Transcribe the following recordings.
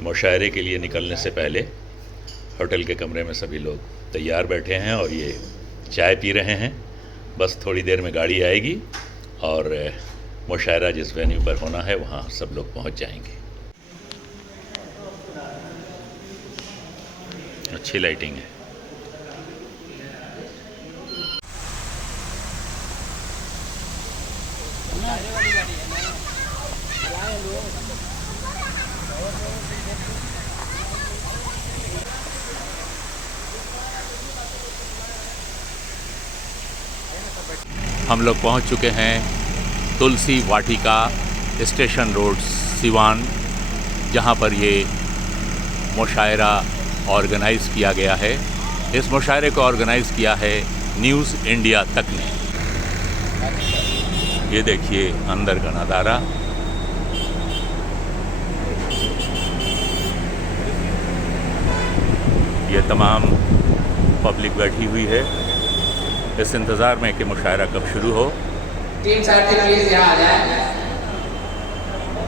मुशायरे के लिए निकलने से पहले होटल के कमरे में सभी लोग तैयार बैठे हैं और ये चाय पी रहे हैं। बस थोड़ी देर में गाड़ी आएगी और मुशायरा जिस वेन्यू पर होना है वहाँ सब लोग पहुँच जाएंगे। अच्छी लाइटिंग है। हम लोग पहुंच चुके हैं तुलसी वाटिका स्टेशन रोड सिवान, जहां पर ये मुशायरा ऑर्गेनाइज़ किया गया है। इस मुशायरे को ऑर्गेनाइज़ किया है न्यूज़ इंडिया तक ने। ये देखिए अंदर का नज़ारा। ये तमाम पब्लिक बैठी हुई है इस इंतज़ार में कि मुशायरा कब शुरू हो। टीम साथी प्लीज यहाँ आ जाए।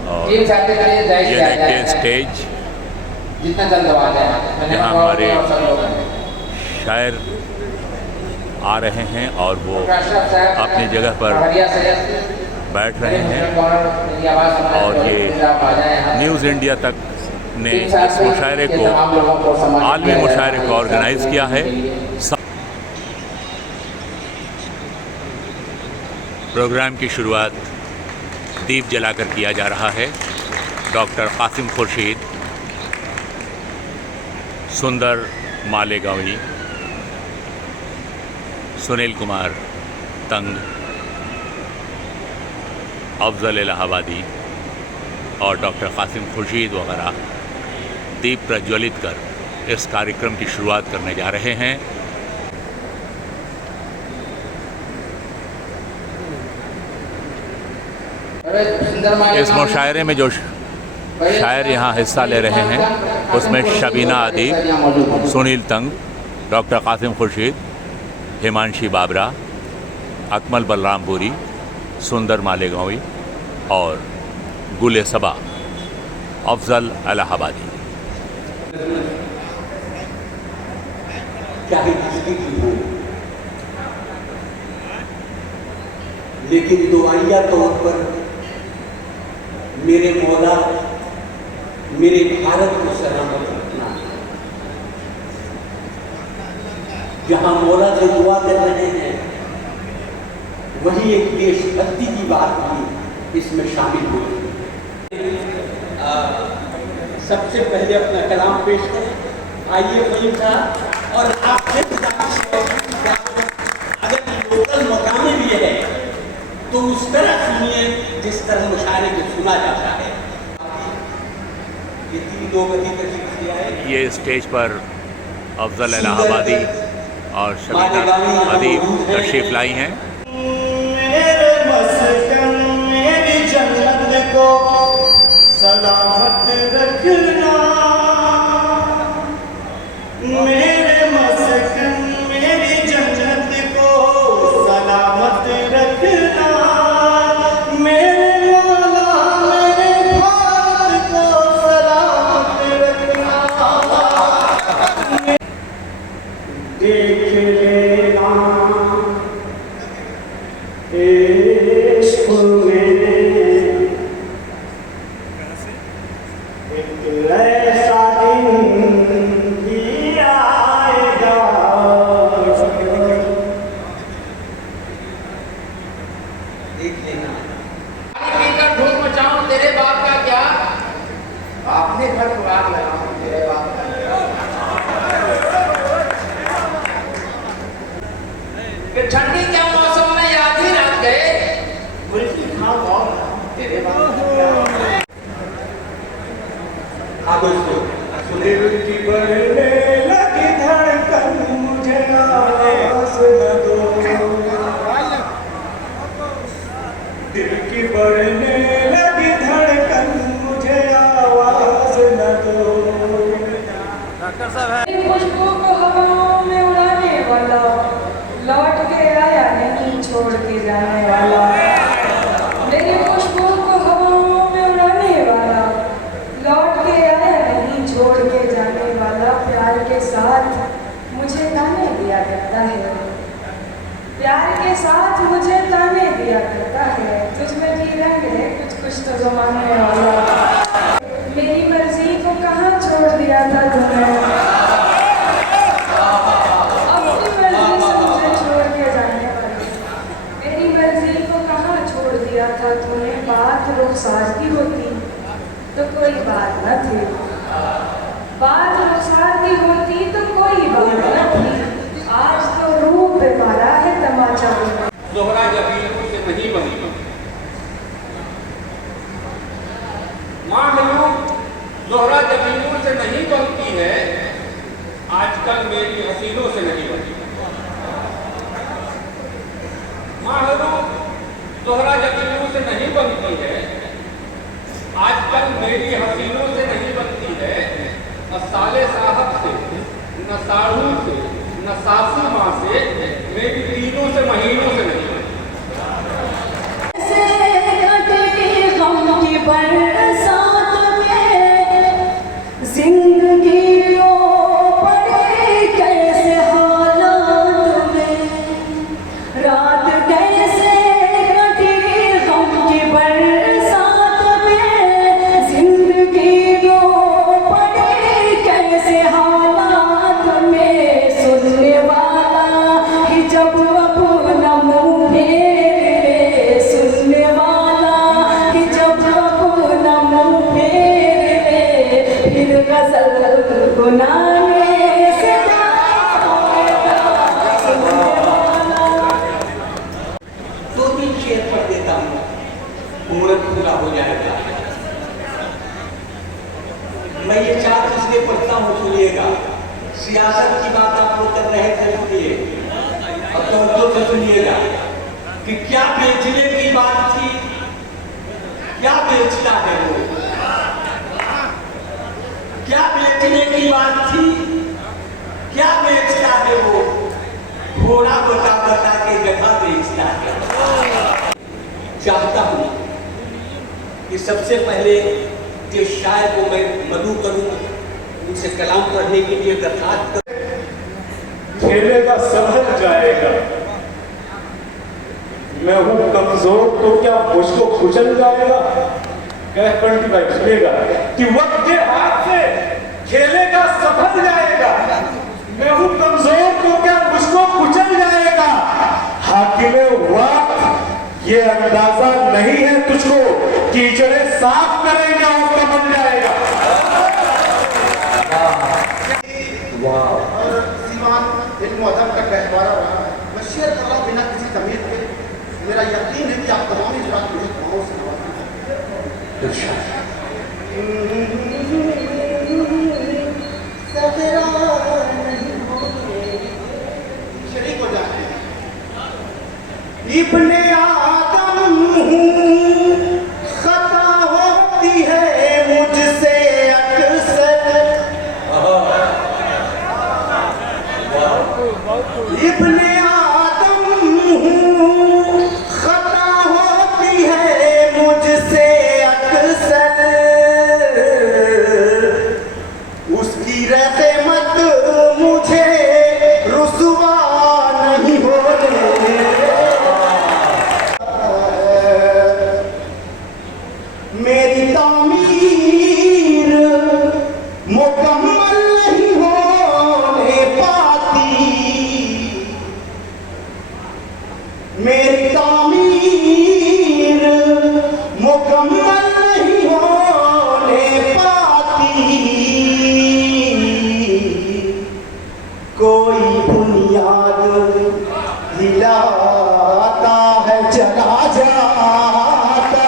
और टीम साथी प्लीज ये देखिए स्टेज, जितना जल्द आ जाए। यहाँ हमारे शायर आ रहे हैं और वो अपनी जगह पर बैठ रहे हैं। और ये न्यूज़ इंडिया तक ने इस मुशायरे को, आलमी मुशायरे को ऑर्गेनाइज़ किया है। प्रोग्राम की शुरुआत दीप जलाकर किया जा रहा है। डॉक्टर कासिम खुर्शीद, सुंदर मालेगांवी, सुनील कुमार तंग, अफजल इलाहाबादी और डॉक्टर कासिम खुर्शीद वगैरह दीप प्रज्वलित कर इस कार्यक्रम की शुरुआत करने जा रहे हैं। इस मुशायरे में जो शायर यहाँ हिस्सा ले रहे हैं उसमें शबीना अदीब, सुनील तंग, डॉक्टर कासिम खुर्शीद, हिमांशी बाबरा, अकमल बलरामपुरी, सुंदर मालेगांवी और गुले सबा, अफजल इलाहाबादी। चाहे जिसकी की हो, लेकिन दुआइया तौर पर मेरे मौला मेरे भारत को सलामत रखना। जहां मौला से दुआ कर रहे हैं वही एक देशभक्ति की बात भी इसमें शामिल हुई। सबसे पहले अपना कलाम पेश करें। आइए फहीम साहब, और आपसे अगर लोकल मकामी भी है तो उस तरह सुनिए जिस तरह मुशायरे को सुना जाता है। ये 3 लोग तशरीफ ले आए। ये स्टेज पर अफजल इलाहाबादी और शबीना अदीब तशरीफ लाई हैं। मेरे मस्कन मेरी जन्नत को सलामत रखना, मेरे मस्कन मेरी जन्नत को सलामत रखना, मेरे मौला मेरे भारत को सलामत रखना। देख लेना इश्क में एक ऐसा दिन भी आएगा। देख लेना धूम मचाऊं तेरे बाप का क्या, आपने घर को आग लगाऊं तेरे बाप का क्या। कि ठंडी के मौसम में आधी रात गए मुल्की खाओ और तेरे बाप का क्या। हाँ दोस्तों, दिल की बढ़ने लगी धड़कन मुझे आवाज़ न दो, दिल की बढ़ने लगी धड़कन मुझे आवाज़ न दो। खुशबू को हवाओं में उड़ाने वाला, लौट के आया नहीं छोड़ के जाने वाला। मेरी खुशबू को हवाओं में उड़ाने वाला, लौट के आया नहीं दिया करता है, प्यार के साथ मुझे ताने दिया करता है। तुझ में भी रंग है कुछ कुछ तो जमाने वाला, मेरी मर्जी को कहाँ छोड़ दिया था तुमने, अपनी मर्जी से मुझे छोड़ के जाने वाली, मेरी मर्जी को कहाँ छोड़ दिया था तूने। बात रुखसार की होती तो कोई बात न थी, बात रुखसार की होती तो कोई बात न थी। आज तो रूप पे मारा है तमाचा। दोहरा जबीनों से नहीं बनी माहलूम, दोहरा जबीनों से नहीं बनती है, आजकल मेरी हसीनों से नहीं बनती। माहलूम दोहरा जबीनों से नहीं बनती है, आजकल मेरी हसीनों से नहीं बनती है। न साले साहब से, न साड़ू से, न सासू माँ से, मेरी तीनों से महीनों से नहीं बनती। मैं ये चार इसलिए पढ़ता हूँ, सुनिएगा। सियासत की बात आप लोग कर रहे थे, सुनिए। अब तो से सुनिएगा कि क्या बेचने की बात थी, क्या बेचता है वो, क्या बेचने की बात थी, क्या बेचता है वो, घोड़ा बता बता के जगह बेचता है। चाहता हूँ कि सबसे पहले के शायर को मैं मधु करूं, उनसे कलाम पढ़ने के लिए दरखास्त करूं। खेलेगा संभल जाएगा, मैं हूं कमजोर तो क्या मुझको कुचल जाएगा। कह पंडित भाई सुनेगा कि वक्त के हाथ से खेलेगा संभल जाएगा, मैं हूं कमजोर तो क्या मुझको कुचल जाएगा। हाकिमे वक्त ये अंदाजा नहीं है तुझको, कीचड़े साफ करेगा उसका बन जाएगा। और सीमान इल्म अदब का गहवारा रहा है। मैं शेयर कर रहा बिना किसी तमीज के, मेरा यकीन है कि आप तमाम इस बात मुझे दुआओं से शरीक हो जाए। इब्ने आदम हूँ, खता होती है मुझसे अक्सर, इब्ने आदम हूँ, खता होती है मुझसे अक्सर, उसकी रहमत मुझे रुसवा नहीं होने। मेरी तामीर मुकम्मल नहीं होने पाती, मेरी तामीर मुकम्मल नहीं होने पाती, कोई बुनियाद हिलाता है चला जाता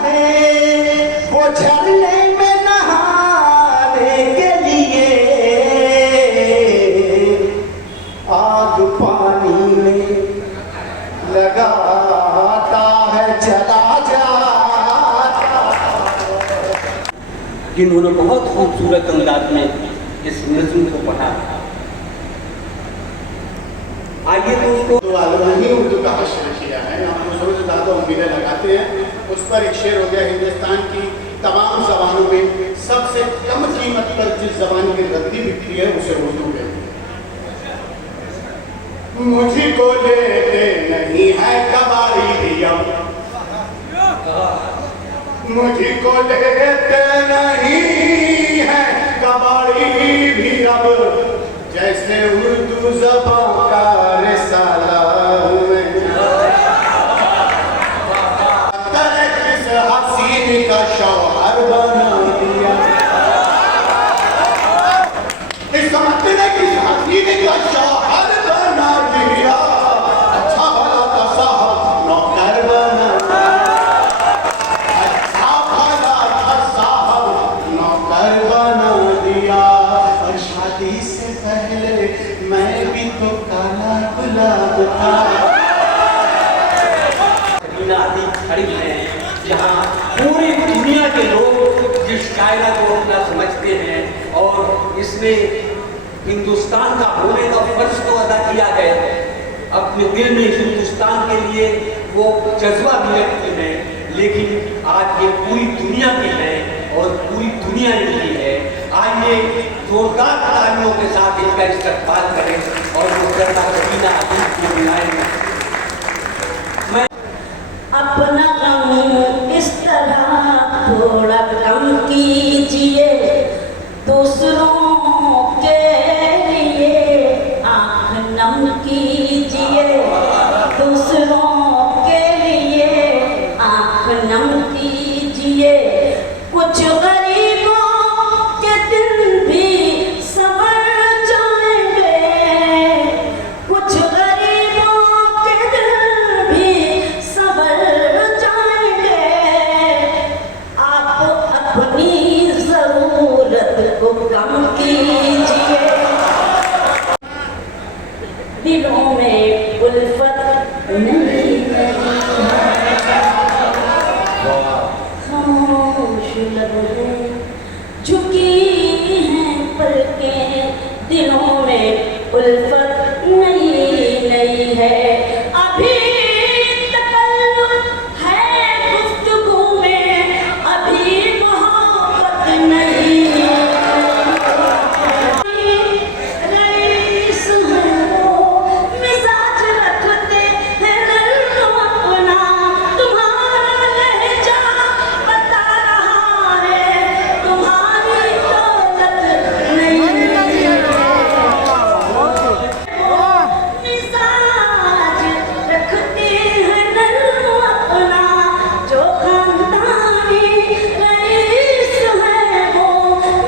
है, वो झरने में नहाने के लिए आग पानी में लगाता है चला जाता। जिन्होंने बहुत खूबसूरत अंदाज में इस नज़्म को पढ़ा। आइए तो उसको नहीं उर्दू का हश्र किया है, हम दूसरों से ज़्यादा उम्मीदें लगाते हैं। उस पर एक शेर हो गया, हिंदुस्तान की तमाम ज़बानों में सबसे कम कीमत पर जिस ज़बान मुझको लेते नहीं है कबाड़ी भी अब, मुझको लेते नहीं है कबाड़ी भी अब, जैसे उर्दू ज़बान का रिसाला हूँ मैं। तेरे किस हसीन का शौहर बना दिया, इस समझते ने किस हसीन का शौहर बना दिया, अच्छा भला था साहब नौकर बना दिया, अच्छा भला था साहब नौकर बना दिया। और शादी से पहले मैं भी तो काला गुलाब था। आदि खड़ी है जहाँ पूरी दुनिया के लोग जिस शायरा को अपना समझते हैं और इसमें हिंदुस्तान का होने का फर्ज तो अदा किया है, अपने दिल में हिंदुस्तान के लिए वो जज्बा भी रखती है, लेकिन आज ये पूरी दुनिया की है और पूरी दुनिया इनकी है। आइए जोरदार तालियों के साथ इनका इस्तकबाल करें और वो करता रवीना अदीब को बुलाएं। अपना गम इस तरह थोड़ा कम कीजिए, दूसरों के लिए आँख नम कीजिए, दूसरों के लिए आँख नम कीजिए। कुछ गरीबों के दिन भी संवर जाएंगे, कुछ गरीबों के दिन भी संवर जाएंगे। आप अपनी जरूरत को कम कीजिए, दिलों में उल्फत नहीं है, खामोश लबें झुकी हैं पलकें, दिलों में उल्फत नहीं है। अभी तकल्लुफ है गुफ्तगू में, अभी मोहब्बत नहीं है। रईस हैं वो मिजाज रखते हैं नर्म अपना, तुम्हारा लहजा बता रहा है तुम्हारी दौलत नहीं है। मिजाज रखते हैं नर्म अपना, जो खानदानी रईस है वो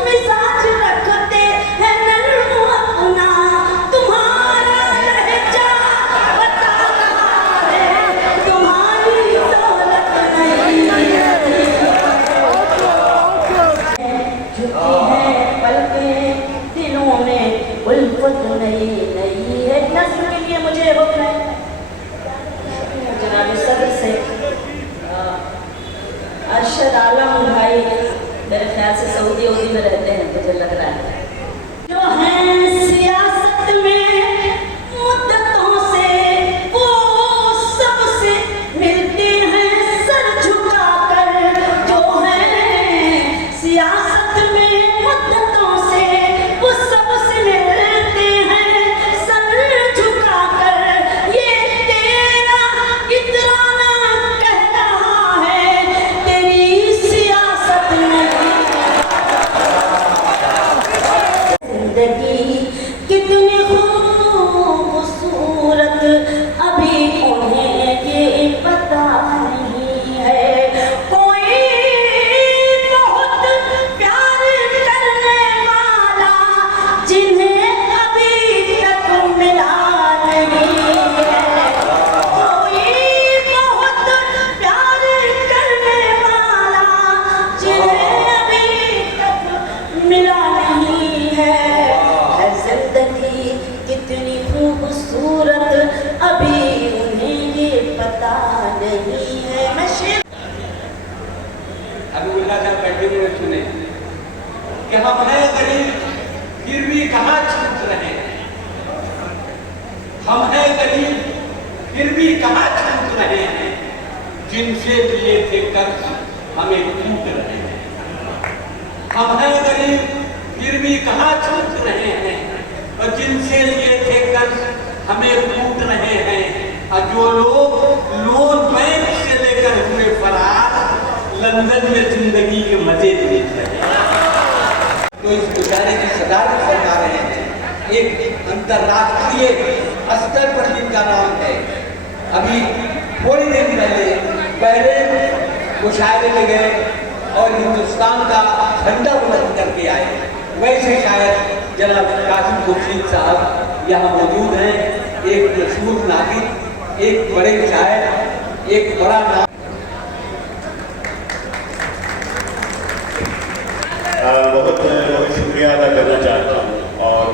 मिजाज रखते हैं नर्म अपना, तुम्हारा लहजा बता रहा है तुम्हारी दौलत नहीं है। झुकी हैं पलकें, दिलों में उल्फत नहीं है। नस्ल के लिए मुझे हुक्म है जनाब सदर से, अरशद आलम भाई मेरे ख्याल से सऊदी में रहते हैं मुझे लग रहा है, जो हैं सियासत में मुद्दतों से वो सबसे मिलते हैं सर झुकाकर, जो हैं सियासत में मुद्दतों से वो सबसे मिलते हैं सर झुकाकर। ये तेरा इतराना कह रहा है तेरी सियासत नहीं। जिंदगी कितनी खूबसूरत अभी उन्हें ये पता नहीं है। कोई बहुत प्यार करने वाला जिन्हें अभी तक मिला नहीं है। कोई बहुत प्यार करने वाला जिन्हें अभी तक मिला नहीं है। जिंदगी कितनी खूबसूरत अभी उन्हें ये पता नहीं है। मैं शेर अभी उल्ला साहब बैठे हुए सुने कि हम हैं गरीब फिर भी कहाँ छूट रहे हैं, हम हैं गरीब फिर भी कहाँ छूट रहे हैं, जिनसे लिए थे कर्ज हमें टूट रहे हैं। हम हैं गरीब फिर भी कहाँ छूट रहे हैं, और जिनसे लिए थे कर्ज हमें कूट रहे हैं, और जो लोग लोन बैंक से लेकर हुए फरार लंदन में जिंदगी के मजे देख रहे हैं। तो इस बेचारे की सदारत फरमा रहे हैं। एक अंतरराष्ट्रीय स्तर पर जिनका नाम है, अभी थोड़ी देर पहले मुशायरे में गए और हिंदुस्तान का झंडा बुलंद करके आए। वैसे शायद जनाब कासिम खुर्शीद साहब यहाँ मौजूद हैं, एक मशहूर नातिक, एक बड़े शायर, एक बड़ा नाम। बहुत शुक्रिया अदा करना चाहता हूँ। और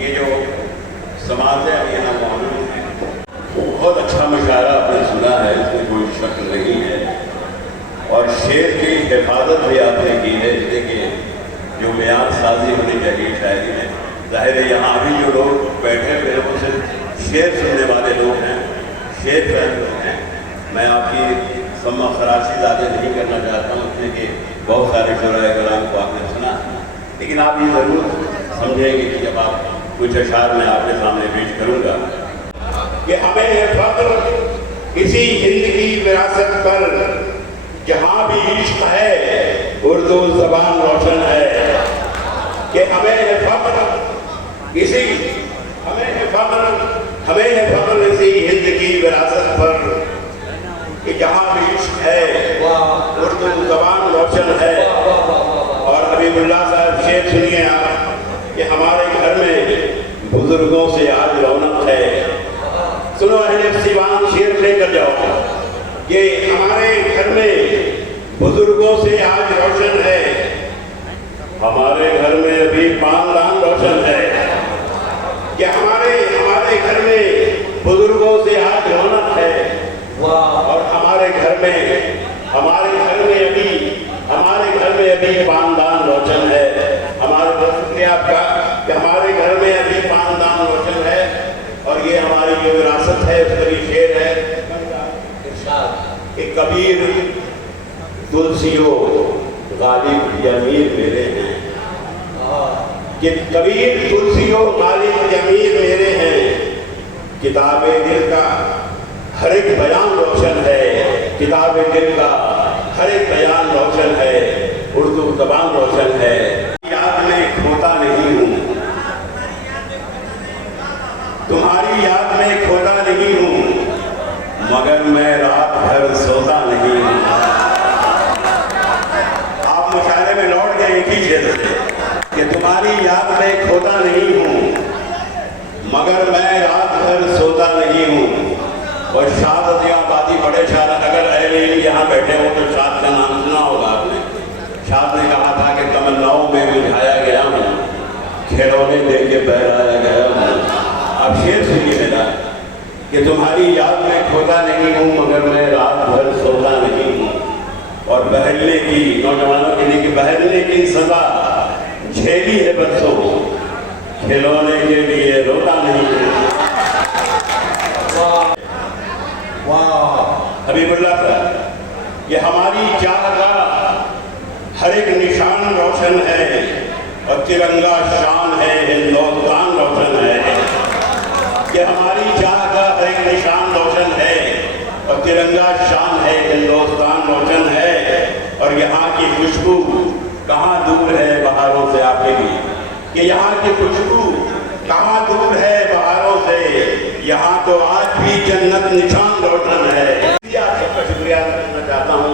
ये जो समाज है यहाँ मौजूद है, बहुत अच्छा मुशायरा आपने सुना है, इसमें कोई शक नहीं है। और शेर की हिफाजत भी आपने की है, देखिए जो बयान साजी होनी चाहिए शायरी में। जाहिर है यहाँ अभी जो लोग बैठे हुए हैं वो सिर्फ शेर सुनने वाले लोग हैं, शेर फैन लोग हैं। मैं आपकी सम्मा खराशी ज़्यादा नहीं करना चाहता हूँ, इसलिए कि बहुत सारे शुराए कलाम को आपने सुना, लेकिन आप ये ज़रूर समझेंगे कि जब आप कुछ अशार मैं आपके सामने पेश करूँगा कि हमें है फख्र इसी हिंद की विरासत पर, जहाँ भी इश्क है उर्दू ज़बान रोशन है। कि हमें है फख्र इसी हिंद की विरासत पर, कि जहाँ भी इश्क है उर्दू ज़बान रोशन है। और हबीबुल्लाह साहब शेर सुनिए आप कि हमारे घर में बुजुर्गों से आज रौनक है। सुनो अहले सिवान शेर लेकर जाओ कि हमारे घर में बुजुर्गों से आज रोशन है, हमारे घर में अभी पानदान रोशन है। कि हमारे घर में बुजुर्गों से आज रौनक है, और हमारे घर में अभी पानदान रोशन है। हमारे शुक्रिया आपका कि हमारे घर में अभी पानदान रोशन है। और ये हमारी जो विरासत है उस पर शेर है कि कबीर तुलसियों गालिब जमीर मेरे हैं, कि कबीर तुलसियों गालिब जमीर मेरे हैं। किताबे दिल का हर एक बयान रोशन है, किताबे दिल का हर एक बयान रोशन है, उर्दू ज़बान रोशन है। याद में खोता नहीं हूँ, तुम्हारी याद में खोता नहीं हूँ, मगर मैं रात भर सोता नहीं हूँ। आप मुशायरे में लौट गए एक ही शेर से कि तुम्हारी याद में खोता नहीं हूँ, मगर मैं रात भर सोता नहीं हूँ। और शाद आबादी बड़े शाद, अगर अहले यहाँ बैठे हो तो शाद का नाम सुना होगा आपने। शाद ने कहा था कि तमन्नाओं में बुझाया गया हूँ, खिलौने दे के बहराया गया हूँ। अब शेर सुनिए मेरा कि तुम्हारी याद में खोता नहीं हूँ, मगर मैं रात भर सोता नहीं हूँ। और बहलने की, नौजवानों के लिए कि बहलने की सजा झेली है बरसों, खिलौने के लिए रोता नहीं हूँ। हबीबुल्लाह साहब, ये हमारी चाह का हर एक निशान रोशन है, और तिरंगा शान है, हिंदुस्तान रोशन है। ये हमारी चाह का हर एक निशान रोशन है, और तिरंगा शान है, हिंदुस्तान रोशन है। और यहाँ की खुशबू कहाँ दूर है बहारों से आपके लिए, कि यहाँ की खुशबू कहाँ दूर है बहारों से, यहाँ तो आज भी जन्नत निशान रोशन है। आप सबका शुक्रिया करना चाहता हूँ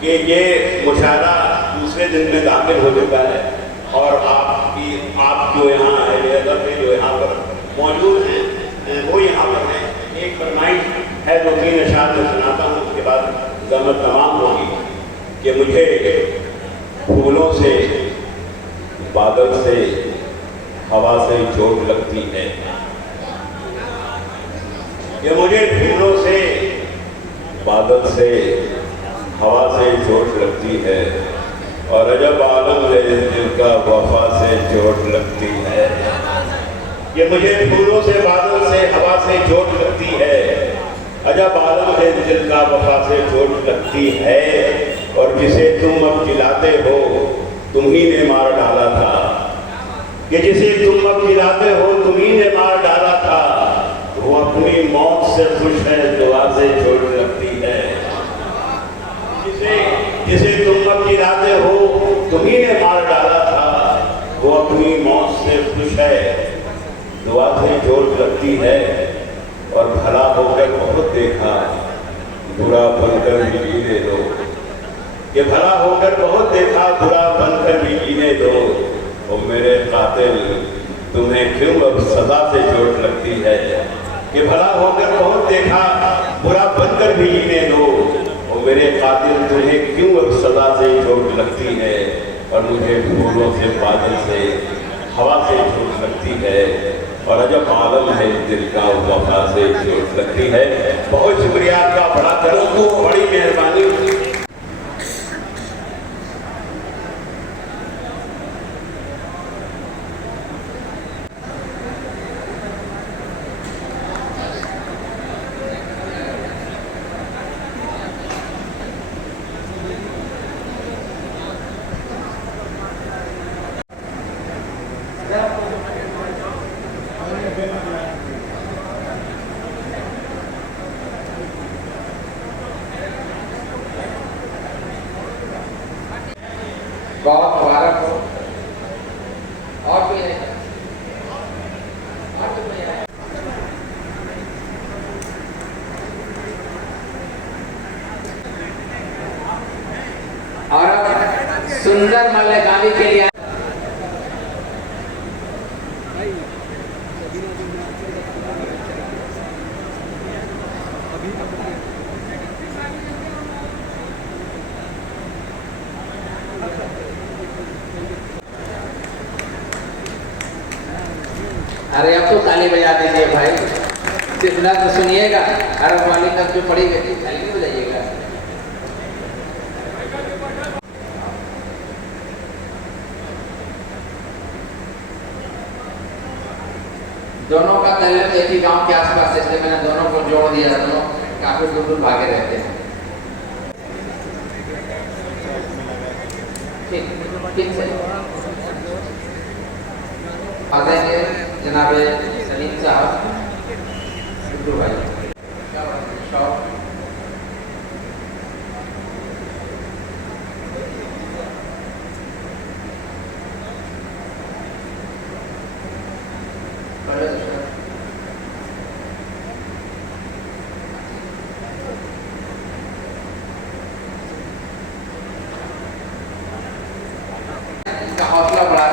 कि ये मुशायरा दूसरे दिन में दाखिल हो चुका है, और आप जो यहाँ जो यहाँ पर मौजूद हैं वो यहाँ पर हैं। एक फरमाइश है, 2-3 अशार में सुनाता हूँ, उसके बाद ज़हमत तमाम होगी। कि मुझे फूलों से, बादल से, हवा से चोट लगती है, कि मुझे फूलों से, बादल से, हवा से चोट लगती है, और अजब आलम है इस दिल का वफा से चोट लगती है। ये मुझे फूलों से, बादल से, हवा से चोट लगती है, अजब आलम है इस दिल का वफा से चोट लगती है। और जिसे तुम अब जिलाते हो तुम ही ने मार डाला था, कि जिसे तुम अब जिलाते हो तुम ही ने मार डाला था। अपनी मौत से खुश है, दुआ से चोट लगती है। जिसे तुम अब गिराते हो, तुम्ही ने मार डाला था, वो अपनी मौत से खुश है, दुआ से चोट लगती है। और भला होकर बहुत देखा, बुरा बनकर भी जीने दो। ये भला होकर बहुत देखा, बुरा बनकर भी जीने दो। और मेरे कातिल, तुम्हें क्यों अब सदा से चोट लगती है? ये भला होकर बहुत देखा, बुरा बनकर भी जीने दो। और मेरे कातिल, तुम्हें क्यों अब सदा से चोट लगती है? और मुझे फूलों से, बादल से, हवा से चोट लगती है। और अजब आलम है दिल का, वफा से चोट लगती है। बहुत शुक्रिया आपका, बड़ा करम, बड़ी मेहरबानी। बहुत मुबारक हो। और कोई है? और कोई है? और अब सुंदर माल्यगामी के लिए अरे अब तो ताली बजा दीजिए भाई, सिलसिला तो सुनिएगा। अरब वाली तक जो पड़ी गई ताली नहीं बजाइएगा। दोनों का ताल्लुक एक ही गांव के आसपास है, इसलिए मैंने दोनों को जोड़ दिया। दोनों काफी दूर दूर भागे रहते हैं। ठीक है, आ जाएंगे जनाब सलीम साहब, गुड्डू भाई। इसका हौसला बढ़ा